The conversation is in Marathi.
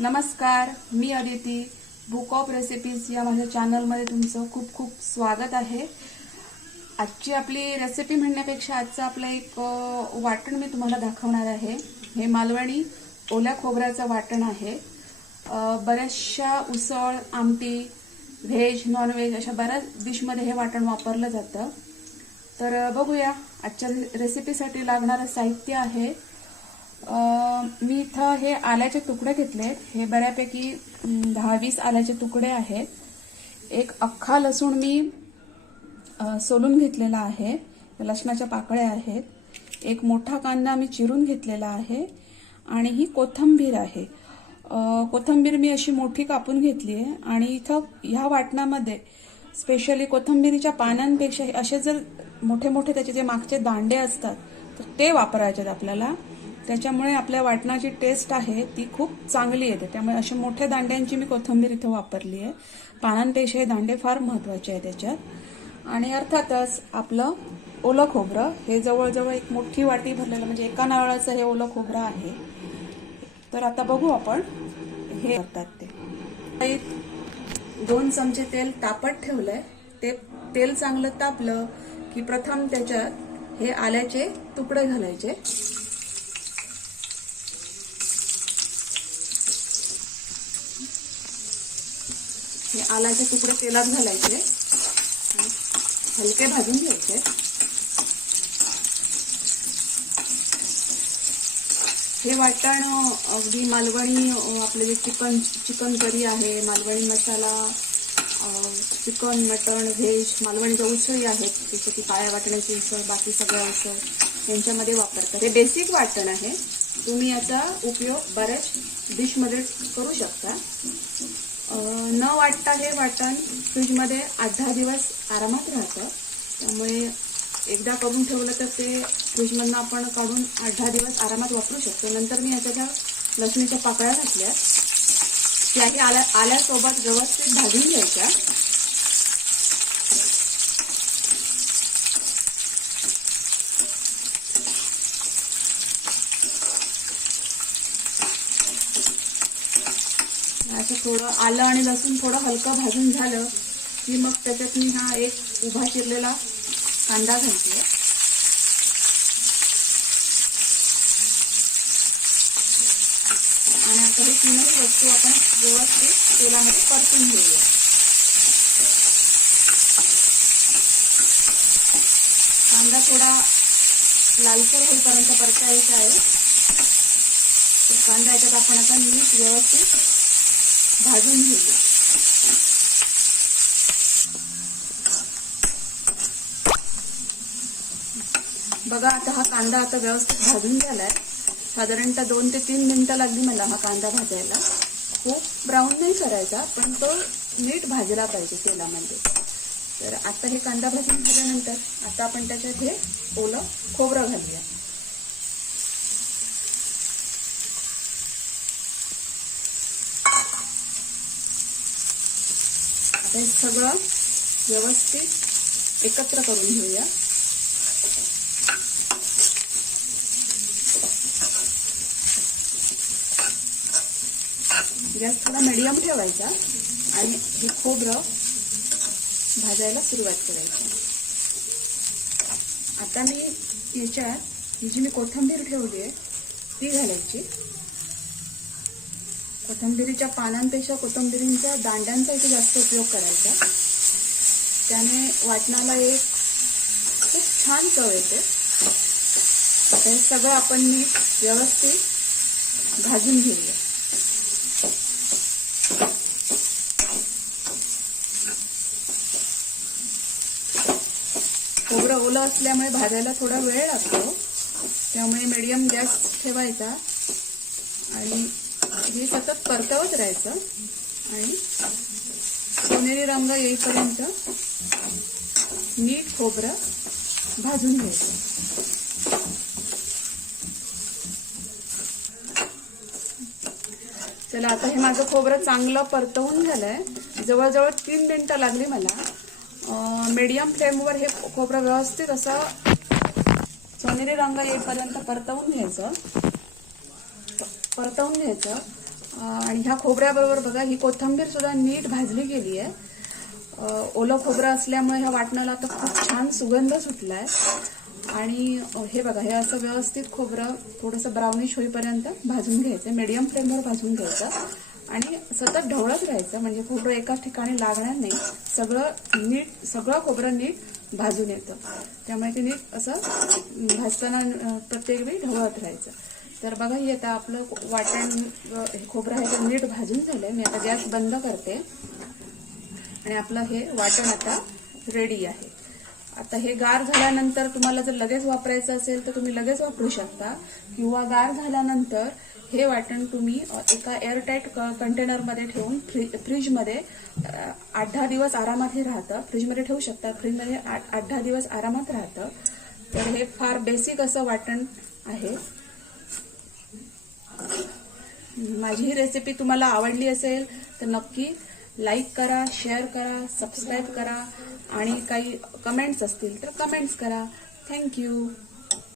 नमस्कार, मी अदिती. बुक ऑफ रेसिपीज या माझ्या चॅनलमध्ये तुमचं खूप खूप स्वागत आहे. आजची आपली रेसिपी म्हणण्यापेक्षा आजचं आपलं एक वाटण मी तुम्हाला दाखवणार आहे. हे मालवणी ओल्या खोबऱ्याचं वाटण आहे. बऱ्याचशा उसळ, आमटी, व्हेज, नॉनव्हेज अशा बऱ्याच डिशमध्ये हे वाटण वापरलं जातं. तर बघूया आजच्या रेसिपीसाठी लागणारं साहित्य आहे. मी इथं हे आल्याचे तुकडे घेतलेत. हे बऱ्यापैकी 10-20 आल्याचे तुकडे आहेत. एक अख्खा लसूण मी सोलून घेतलेला आहे. लसणाच्या पाकळ्या आहेत. एक मोठा कांदा मी चिरून घेतलेला आहे आणि ही कोथिंबीर आहे. कोथिंबीर मी अशी मोठी कापून घेतली आहे आणि इथं ह्या वाटणामध्ये स्पेशली कोथिंबीरीच्या पानांपेक्षा असे जर मोठे मोठे त्याचे जे मागचे दांडे असतात तर ते वापरायचे आहेत आपल्याला. त्याच्यामुळे आपल्या वाटणाची टेस्ट आहे ती खूप चांगली येते. त्यामुळे अशा मोठ्या दांड्यांची मी कोथिंबीर इथं वापरली आहे. पानांपेक्षा हे दांडे फार महत्त्वाचे आहे त्याच्यात. आणि अर्थातच आपलं ओलं खोबरं, हे जवळजवळ एक मोठी वाटी भरलेलं म्हणजे एका नारळाचं हे ओलं खोबरं आहे. तर आता बघू आपण हे करतात ते. 2 चमचे तेल तापत ठेवलंय. ते तेल चांगलं तापलं की प्रथम त्याच्यात हे आल्याचे तुकडे घालायचे. हे आल्याचे तुकडे तेलात घालायचे, हलके भाजून घ्यायचे. हे वाटण अगदी मालवणी आपले जे चिकन करी आहे, मालवणी मसाला, चिकन, मटण, व्हेज, मालवणीच्या उसळी आहेत जसं की काळ्या वाटण्याची उसळ, बाकी सगळ्या उसळ यांच्यामध्ये वापरतात. हे बेसिक वाटण आहे. तुम्ही याचा उपयोग बऱ्याच डिशमध्ये करू शकता. न वाटता हे वाटण फ्रीजमध्ये 8-10 दिवस आरामात राहतं. त्यामुळे एकदा करून ठेवलं तर ते फ्रीजमधनं आपण काढून 8-10 दिवस आरामात वापरू शकतो. नंतर मी याच्या ज्या लसणीच्या पाकळ्या घातल्या त्याही आल्यासोबत व्यवस्थित भाजून घ्यायच्या. असं थोडं आलं आणि लसूण थोडं हलकं भाजून झालं की मग त्याच्यात मी हा एक उभा चिरलेला कांदा घालते. आणि आता हे तीनही वस्तू आपण व्यवस्थित तेलामध्ये परतून घेऊया. कांदा थोडा लालसर होईपर्यंत परतायचा आहे. कांदा याच्यात आपण आता नीट व्यवस्थित भाजून घेऊया. बघा आता हा कांदा आता व्यवस्थित भाजून झालाय. साधारणतः 2 ते 3 मिनिटं लागली मला हा कांदा भाजायला. खूप ब्राऊन नाही करायचा, पण तो नीट भाजला पाहिजे तेलामध्ये. तर आता हे कांदा भाजून झाल्यानंतर आता आपण त्याच्यात हे ओलं खोबरं घालूया. हे सगळं व्यवस्थित एकत्र करून घेऊया. गॅस थोडा मीडियम ठेवायचा आणि हे खोबरं भाजायला सुरुवात करायची. आता मी याच्यात ही जी मी कोथिंबीर ठेवली आहे ती घालायची. कोथिंबीरीच्या पानांपेक्षा कोथिंबीरीच्या दांड्यांचा इथे जास्त उपयोग करायचा. त्याने वाटणाला एक खूप छान चव येते. हे सगळं आपण नीट व्यवस्थित भाजून घेऊया. खोबरं ओलं असल्यामुळे भाजायला थोडा वेळ लागतो. त्यामुळे मीडियम गॅस ठेवायचा आणि हे सतत परतवत राहायचं आणि सोनेरी रंग येईपर्यंत नीट खोबरं भाजून घ्यायचं. चला आता हे माझं खोबरं चांगलं परतवून झालंय. जवळजवळ 3 मिनिटं लागली मला. मीडियम फ्लेमवर हे खोबरं व्यवस्थित असं सोनेरी रंग येईपर्यंत परतवून घ्यायचं. आणि ह्या खोबऱ्याबरोबर बघा ही कोथिंबीर सुद्धा नीट भाजली गेली आहे. ओलं खोबरं असल्यामुळे ह्या वाटणाला आता खूप छान सुगंध सुटलाय. आणि हे बघा हे असं व्यवस्थित खोबरं थोडंसं ब्राउनिश होईपर्यंत भाजून घ्यायचं. मीडियम फ्लेमवर भाजून घ्यायचं आणि सतत ढवळत राहायचं म्हणजे खोबरं एकाच ठिकाणी लागणार नाही. सगळं खोबरं नीट भाजून येतं. त्यामुळे ते नीट असं भाजताना प्रत्येक वेळी ढवळत राहायचं. तर बघा हे आता आपलं वाटण खोबरं आहे ते नीट भाजून झालंय. मी आता गॅस बंद करते आणि आपलं हे वाटण आता रेडी आहे. आता हे गार झाल्यानंतर तुम्हाला जर लगेच वापरायचं असेल तर तुम्ही लगेच वापरू शकता किंवा गार झाल्यानंतर हे वाटण तुम्ही एका एअरटाईट कंटेनरमध्ये ठेवून फ्रीजमध्ये 8-10 दिवस आरामात हे राहतं. फ्रीजमध्ये ठेवू शकता. फ्रीजमध्ये 8-10 दिवस आरामात राहतं. तर हे फार बेसिक असं वाटण आहे. माझी ही रेसिपी तुम्हाला आवडली असेल तर नक्की लाईक करा, शेअर करा, सबस्क्राईब करा आणि काही कमेंट्स असतील तर कमेंट्स करा. थँक्यू.